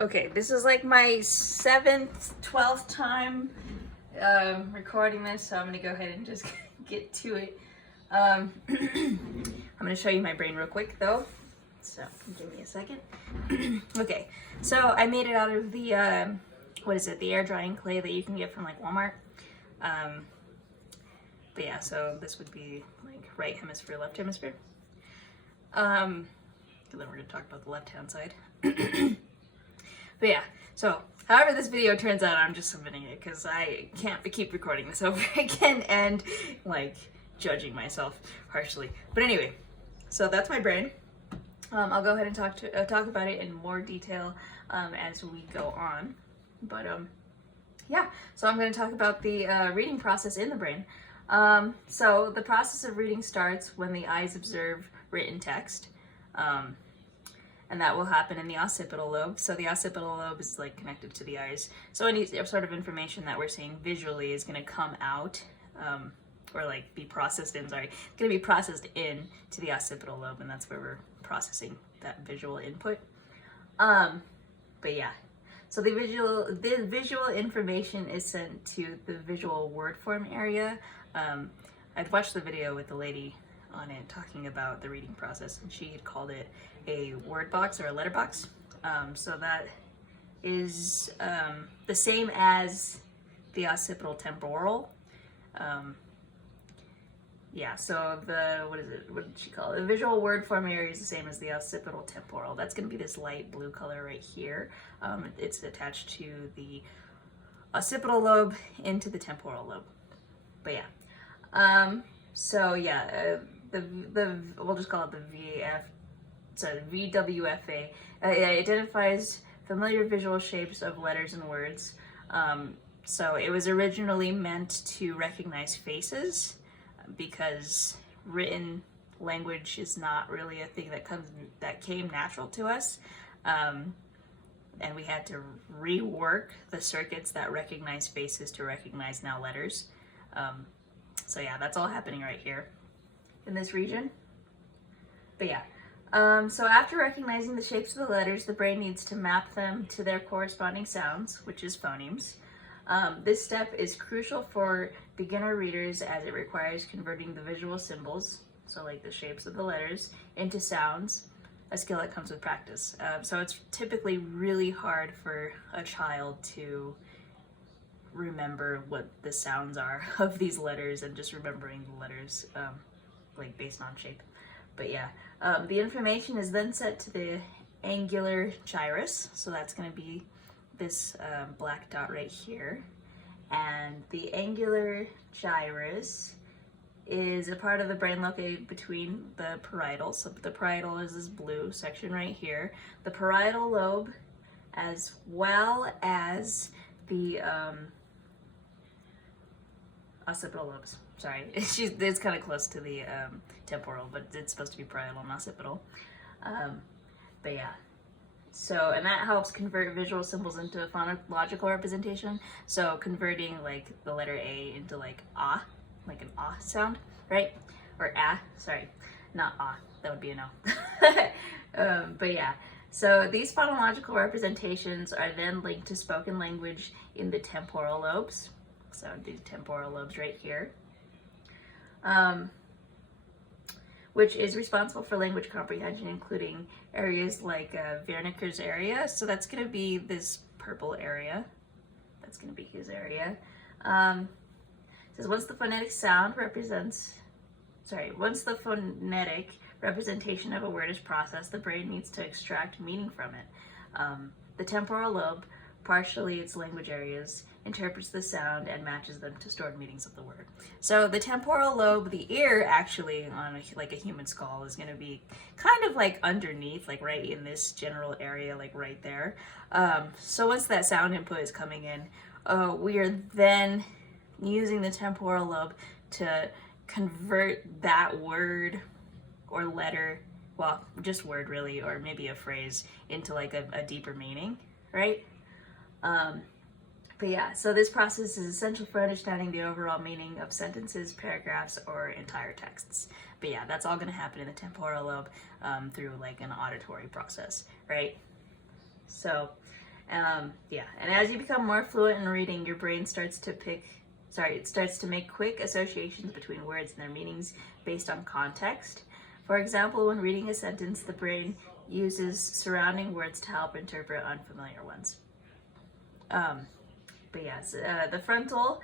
Okay, this is like my 7th, 12th time recording this, so I'm gonna go ahead and just get to it. I'm gonna show you my brain real quick though, so give me a second. Okay, so I made it out of the, what is it, the air drying clay that you can get from like Walmart. But yeah, so this would be like right hemisphere, left hemisphere. Then we're gonna talk about the left hand side. But yeah, so however this video turns out, I'm just submitting it because I can't keep recording this over again and like judging myself harshly. But anyway, so that's my brain. I'll go ahead and talk about it in more detail as we go on. But yeah, so I'm going to talk about the reading process in the brain. So the process of reading starts when the eyes observe written text. And that will happen in the occipital lobe. So the occipital lobe is like connected to the eyes. So any sort of information that we're seeing visually is going to come out, or like be processed in. Sorry, it's going to be processed in to the occipital lobe, and that's where we're processing that visual input. But yeah, so the visual information is sent to the visual word form area. I'd watched the video with the lady on it talking about the reading process, and she had called it a word box or a letter box. So that is the same as the occipital temporal. Yeah, so what did she call it? The visual word form area is the same as the occipital temporal. That's going to be this light blue color right here. It's attached to the occipital lobe into the temporal lobe. But yeah, so yeah, we'll just call it the VWFA. It identifies familiar visual shapes of letters and words. So it was originally meant to recognize faces because written language is not really a thing that came natural to us. And we had to rework the circuits that recognize faces to recognize now letters. So yeah, that's all happening right here in this region. But yeah, so after recognizing the shapes of the letters, the brain needs to map them to their corresponding sounds, which is phonemes. This step is crucial for beginner readers as it requires converting the visual symbols, so like the shapes of the letters, into sounds, a skill that comes with practice. So it's typically really hard for a child to remember what the sounds are of these letters and just remembering the letters like based on shape. But yeah, the information is then set to the angular gyrus, so that's going to be this black dot right here. And the angular gyrus is a part of the brain located between the parietal. So the parietal is this blue section right here. The parietal lobe, as well as the occipital lobes. Sorry, it's kind of close to the temporal, but it's supposed to be parietal and occipital. But yeah, so, and that helps convert visual symbols into phonological representation. So converting like the letter A into like ah, like an ah sound, right? Or ah, sorry, not ah, that would be a no. But yeah, so these phonological representations are then linked to spoken language in the temporal lobes. So the temporal lobes right here, which is responsible for language comprehension, including areas like Wernicke's area. So that's going to be this purple area. That's going to be his area. It says once the phonetic representation of a word is processed, the brain needs to extract meaning from it. The temporal lobe, partially its language areas, interprets the sound and matches them to stored meanings of the word. So the temporal lobe, the ear actually on like a human skull is going to be kind of like underneath, like right in this general area, like right there. So once that sound input is coming in, we are then using the temporal lobe to convert that word or letter, well, just word really, or maybe a phrase into like a deeper meaning, right? But yeah, so this process is essential for understanding the overall meaning of sentences, paragraphs, or entire texts. But yeah, that's all going to happen in the temporal lobe through like an auditory process, right? So Yeah, and as you become more fluent in reading, your brain starts to it starts to make quick associations between words and their meanings based on context. For example, when reading a sentence, the brain uses surrounding words to help interpret unfamiliar ones. But yes, the frontal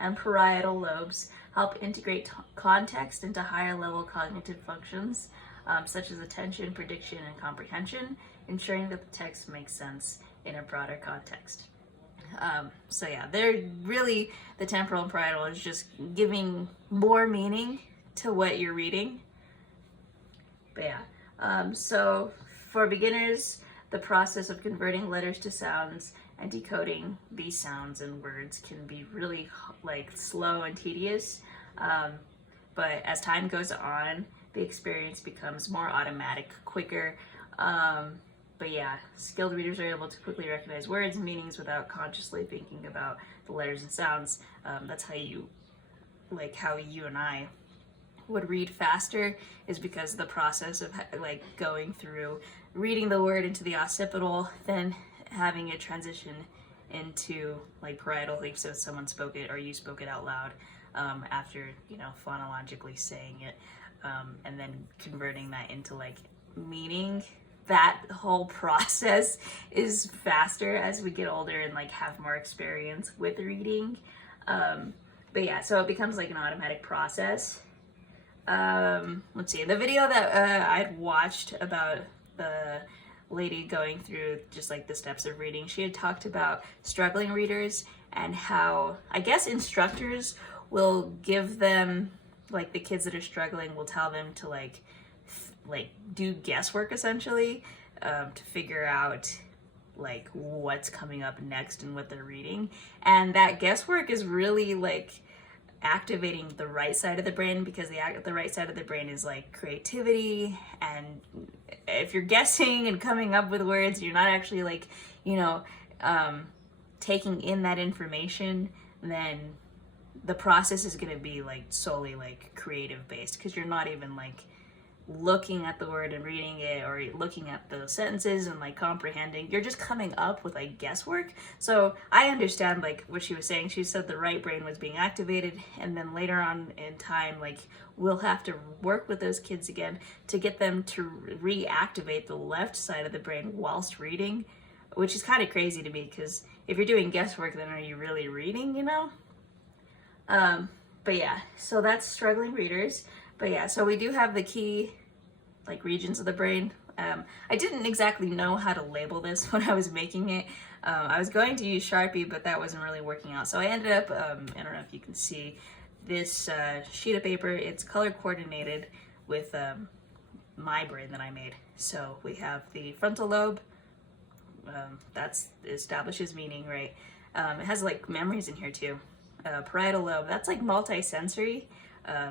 and parietal lobes help integrate context into higher level cognitive functions, such as attention, prediction, and comprehension, ensuring that the text makes sense in a broader context. So yeah, they're really, the temporal and parietal is just giving more meaning to what you're reading. But yeah, so for beginners, the process of converting letters to sounds and decoding these sounds and words can be really like slow and tedious. But as time goes on, the experience becomes more automatic, quicker. But yeah, skilled readers are able to quickly recognize words and meanings without consciously thinking about the letters and sounds. That's how you and I would read faster, is because the process of like going through reading the word into the occipital, then having it transition into like parietal, like so someone spoke it or you spoke it out loud, after, you know, phonologically saying it, and then converting that into like meaning. That whole process is faster as we get older and like have more experience with reading. But yeah, so it becomes like an automatic process. Let's see, the video that I'd watched about the lady going through just like the steps of reading, she had talked about struggling readers and how, I guess, instructors will give them, like the kids that are struggling will tell them to like do guesswork essentially, to figure out like what's coming up next and what they're reading. And that guesswork is really like activating the right side of the brain, because the right side of the brain is like creativity, and if you're guessing and coming up with words, you're not actually like, you know, taking in that information, then the process is going to be like solely like creative based, because you're not even like looking at the word and reading it, or looking at the sentences and like comprehending. You're just coming up with like guesswork. So I understand like what she was saying. She said the right brain was being activated, and then later on in time, like we'll have to work with those kids again to get them to reactivate the left side of the brain whilst reading, which is kind of crazy to me, because if you're doing guesswork, then are you really reading, you know? But yeah, so that's struggling readers. But yeah, so we do have the key like regions of the brain. I didn't exactly know how to label this when I was making it. I was going to use Sharpie, but that wasn't really working out. So I ended up, I don't know if you can see this sheet of paper. It's color coordinated with my brain that I made. So we have the frontal lobe. That establishes meaning, right? It has like memories in here too. Parietal lobe, that's like multi-sensory.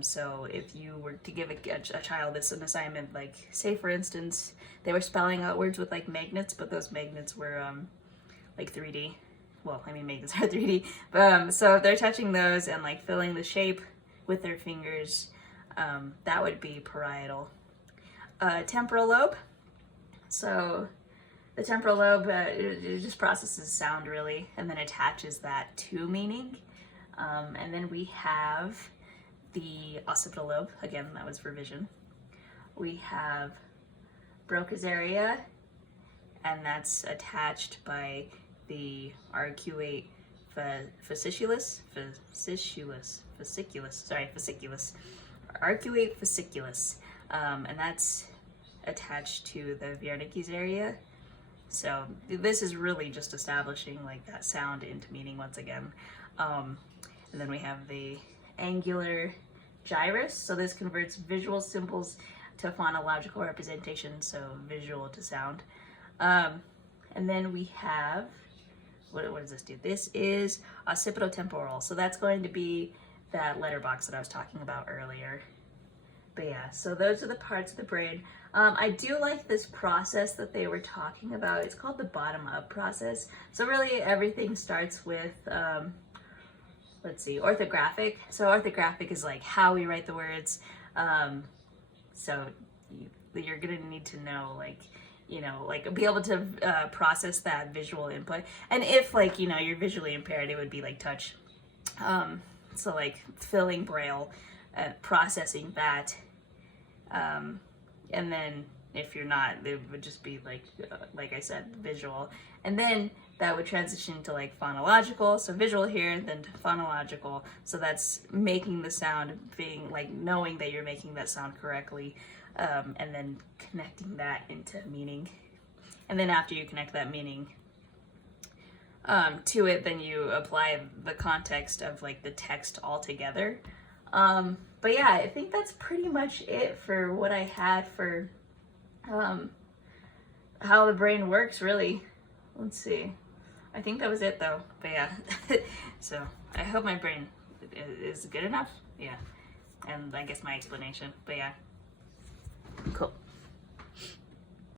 So if you were to give a child this an assignment, like say for instance they were spelling out words with like magnets, but those magnets were like 3D. Well, I mean, magnets are 3D. So if they're touching those and like filling the shape with their fingers, that would be parietal. Temporal lobe. So the temporal lobe, it just processes sound really, and then attaches that to meaning. And then we have the occipital lobe. Again, that was for vision. We have Broca's area, and that's attached by the arcuate fasciculus. Arcuate fasciculus. And that's attached to the Wernicke's area. So this is really just establishing like that sound into meaning once again. And then we have the angular gyrus. So this converts visual symbols to phonological representation, so visual to sound. And then we have, what does this do? This is occipitotemporal. So that's going to be that letterbox that I was talking about earlier. But yeah, so those are the parts of the brain. I do like this process that they were talking about. It's called the bottom-up process. So really everything starts with, let's see, orthographic. So orthographic is like how we write the words. So you're gonna need to know like, you know, like be able to process that visual input. And if like, you know, you're visually impaired, it would be like touch. So like filling Braille, processing that, and then if you're not, it would just be like I said, visual, and then that would transition to like phonological. So visual here, then to phonological. So that's making the sound, being like knowing that you're making that sound correctly, and then connecting that into meaning. And then after you connect that meaning to it, then you apply the context of like the text all together. But yeah, I think that's pretty much it for what I had for how the brain works, really. Let's see. I think that was it though. But yeah, so I hope my brain is good enough. Yeah, and I guess my explanation. But yeah, cool.